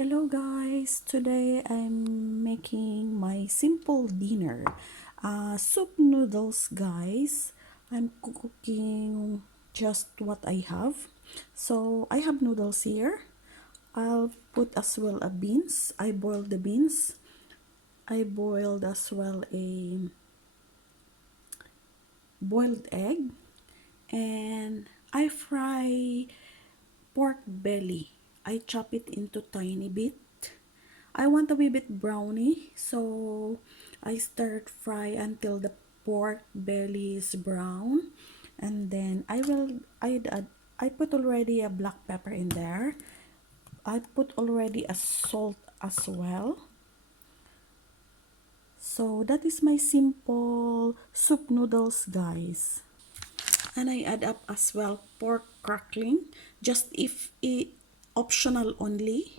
Hello guys, today I'm making my simple dinner. Soup noodles guys. I'm cooking just what I have. So I have noodles here. I'll put as well a beans. I boiled the beans. I boiled as well a boiled egg. And I fry pork belly. I chop it into tiny bit. I want a wee bit brownie, so I start fry until the pork belly is brown, and then I put already a black pepper in there. I put already a salt as well. So that is my simple soup noodles, guys. And I add up as well pork crackling, just if it optional only.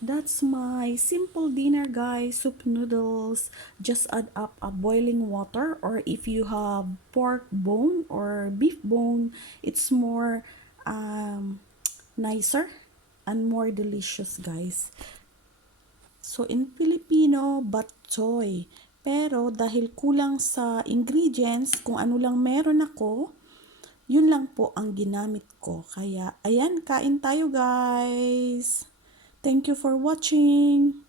That's my simple dinner, guys. Soup noodles. Just add up a boiling water, or if you have pork bone or beef bone, it's more nicer and more delicious, guys. So in Filipino, batchoy. Pero dahil kulang sa ingredients, kung ano lang meron ako, yun lang po ang ginamit ko. Kaya ayan, kain tayo, guys. Thank you for watching.